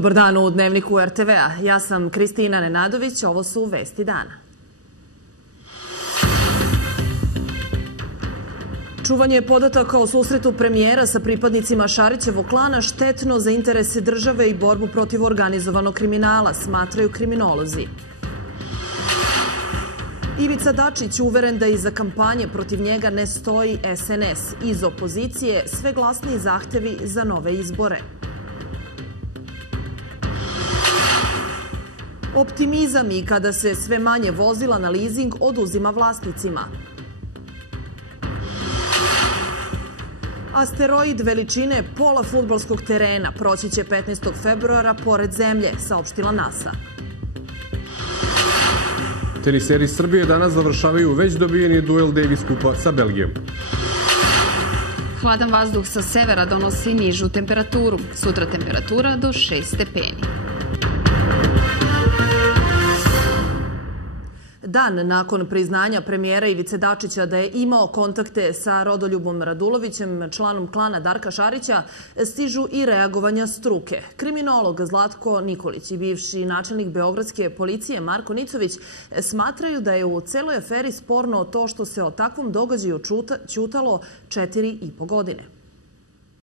Dobar dan u Dnevniku RTV-a. Ja sam Kristina Nenadović, ovo su Vesti dana. Čuvanje podataka o susretu premijera sa pripadnicima Šarićevog klana štetno za interese države i borbu protiv organizovanog kriminala, smatraju kriminolozi. Ivica Dačić uveren da iza kampanje protiv njega ne stoji SNS. Iz opozicije sve glasniji zahtevi za nove izbore. Optimizam i kada se sve manje vozila na lizing oduzima vlasnicima. Asteroid veličine pola fudbalskog terena proći će 15. februara pored Zemlje, saopštila NASA. Teniseri Srbije danas završavaju već dobijeni duel Davis kupa sa Belgijom. Hladan vazduh sa severa donosi nižu temperaturu. Sutra temperatura do 6 stepeni. Dan nakon priznanja premijera Ivice Dačića da je imao kontakte sa Rodoljubom Radulovićem, članom klana Darka Šarića, stižu i reagovanja struke. Kriminolog Zlatko Nikolić i bivši načelnik beogradske policije Marko Nicović smatraju da je u celoj aferi sporno to što se o takvom događaju ćutalo 4,5 godine.